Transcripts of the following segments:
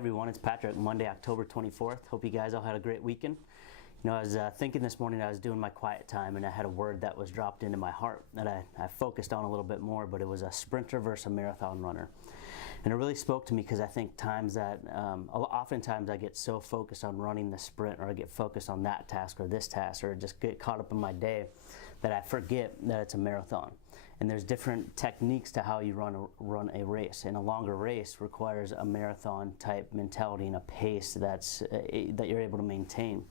everyone, it's Patrick. Monday, October 24th. Hope you guys all had a great weekend. I was thinking this morning, I was doing my quiet time, and I had a word that was dropped into my heart that I focused on a little bit more, but it was a sprinter versus a marathon runner. And it really spoke to me because I think oftentimes I get so focused on running the sprint, or I get focused on that task or this task, or just get caught up in my day that I forget that it's a marathon. And there's different techniques to how you run a race. And a longer race requires a marathon type mentality and a pace that you're able to maintain.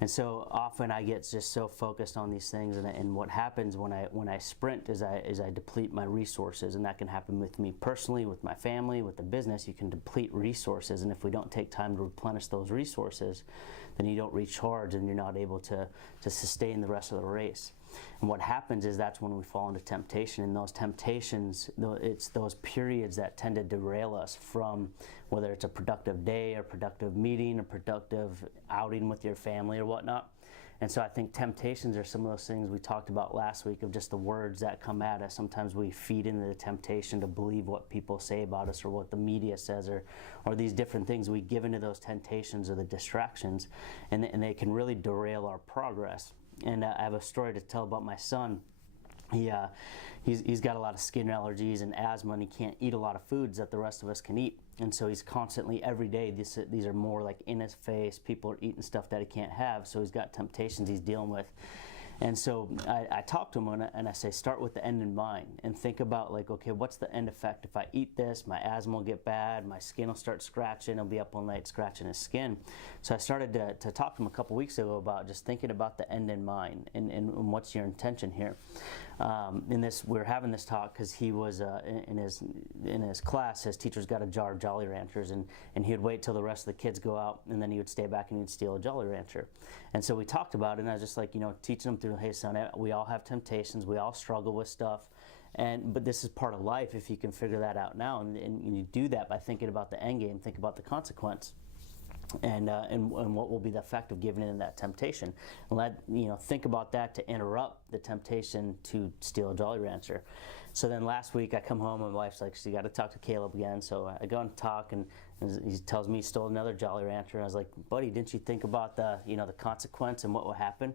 And so often I get just so focused on these things, and what happens when I sprint is I deplete my resources, and that can happen with me personally, with my family, with the business. You can deplete resources, and if we don't take time to replenish those resources, then you don't recharge and you're not able to sustain the rest of the race. And what happens is that's when we fall into temptation, and those temptations, it's those periods that tend to derail us from whether it's a productive day or productive meeting or productive outing with your family or whatnot. And so I think temptations are some of those things we talked about last week, of just the words that come at us. Sometimes we feed into the temptation to believe what people say about us or what the media says, or these different things. We give into those temptations or the distractions, and they can really derail our progress. And I have a story to tell about my son. He's got a lot of skin allergies and asthma, and he can't eat a lot of foods that the rest of us can eat. And so he's constantly, every day, these are more like in his face. People are eating stuff that he can't have, so he's got temptations he's dealing with. And so I talk to him and I say, start with the end in mind and think about, like, okay, what's the end effect? If I eat this, my asthma will get bad, my skin will start scratching, I'll be up all night scratching his skin. So I started to talk to him a couple weeks ago about just thinking about the end in mind and what's your intention here. We were having this talk because he was in his class, his teacher's got a jar of Jolly Ranchers, and he would wait till the rest of the kids go out, and then he would stay back and he'd steal a Jolly Rancher. And so we talked about it, and I was just like, teaching him through, hey son, we all have temptations, we all struggle with stuff, but this is part of life if you can figure that out now, and you do that by thinking about the end game, think about the consequence. And what will be the effect of giving in that temptation, and think about that to interrupt the temptation to steal a Jolly Rancher. So then last week I come home and my wife's like, so you got to talk to Caleb again. So I go and talk, and he tells me he stole another Jolly Rancher. And I was like, buddy, didn't you think about the consequence and what will happen?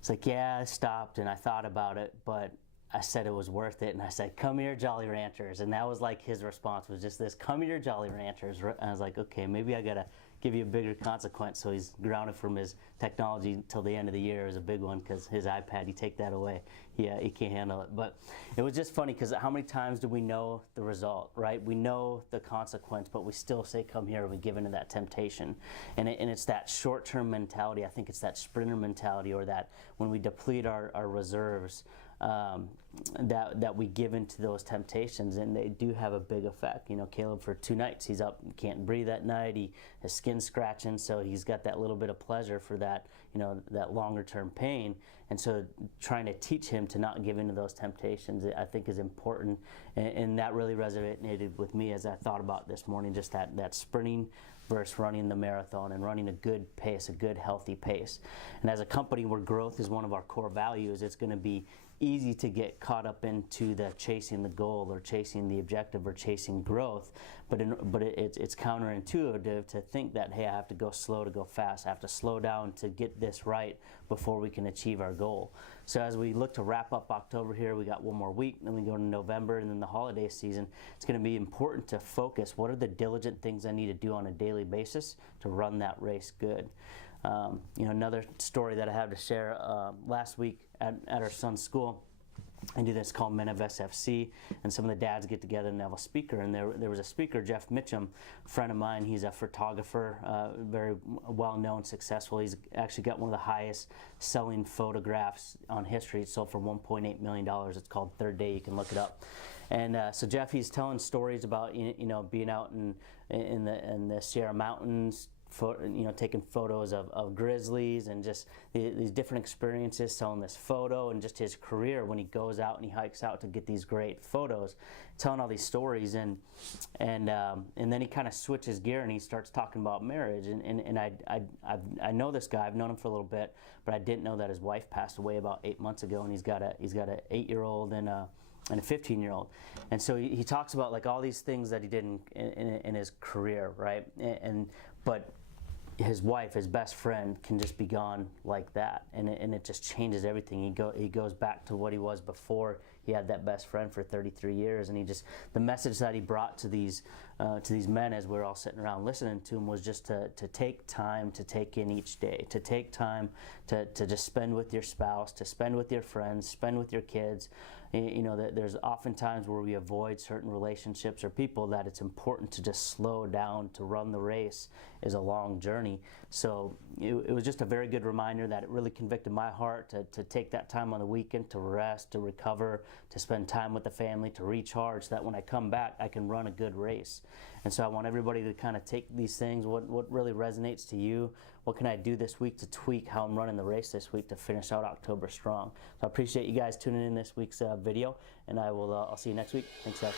It's like, yeah, I stopped and I thought about it, but I said it was worth it, and I said, come here, Jolly Ranchers. And that was like his response, was just this, come here, Jolly Ranchers. And I was like, okay, maybe I gotta give you a bigger consequence. So he's grounded from his technology until the end of the year is a big one, because his iPad, you take that away, he can't handle it. But it was just funny, because how many times do we know the result, right? We know the consequence, but we still say, come here, and we give into that temptation. And it's that short-term mentality. I think it's that sprinter mentality, or that when we deplete our reserves, that we give into those temptations, and they do have a big effect. Caleb, for 2 nights, he's up, can't breathe at night, his skin's scratching, so he's got that little bit of pleasure for that, that longer term pain. And so trying to teach him to not give into those temptations, I think, is important, and that really resonated with me as I thought about this morning, just that sprinting versus running the marathon, and running a good pace, a good healthy pace. And as a company where growth is one of our core values, it's going to be easy to get caught up into the chasing the goal, or chasing the objective, or chasing growth, but it's counterintuitive to think that, hey, I have to go slow to go fast, I have to slow down to get this right before we can achieve our goal. So as we look to wrap up October here, we got one more week, then we go to November, and then the holiday season. It's going to be important to focus, what are the diligent things I need to do on a daily basis to run that race good. Another story that I have to share, last week at our son's school, I do this called Men of SFC, and some of the dads get together and have a speaker, and there was a speaker, Jeff Mitchum, a friend of mine. He's a photographer, very well-known, successful. He's actually got one of the highest selling photographs on history. It sold for $1.8 million. It's called Third Day. You can look it up. And so Jeff, he's telling stories about being out in the Sierra Mountains, taking photos of grizzlies, and just these different experiences, telling this photo, and just his career when he goes out and he hikes out to get these great photos, telling all these stories, and then he kind of switches gear and he starts talking about marriage, and I know this guy, I've known him for a little bit, but I didn't know that his wife passed away about 8 months ago, and he's got an 8-year-old and a and a 15-year-old. And so he talks about like all these things that he did in his career, right? But his wife, his best friend, can just be gone like that, and it just changes everything. He goes back to what he was before he had that best friend for 33 years, and the message that he brought to these men as we're all sitting around listening to him was just to take time to take in each day, to take time to just spend with your spouse, to spend with your friends, spend with your kids. You know, that there's often times where we avoid certain relationships or people that it's important to just slow down. To run the race is a long journey. So it was just a very good reminder that it really convicted my heart to take that time on the weekend to rest, to recover, to spend time with the family, to recharge, so that when I come back I can run a good race. And so I want everybody to kind of take these things, what really resonates to you, what can I do this week to tweak how I'm running the race this week to finish out October strong. So I appreciate you guys tuning in this week's video, and I'll see you next week. Thanks, guys.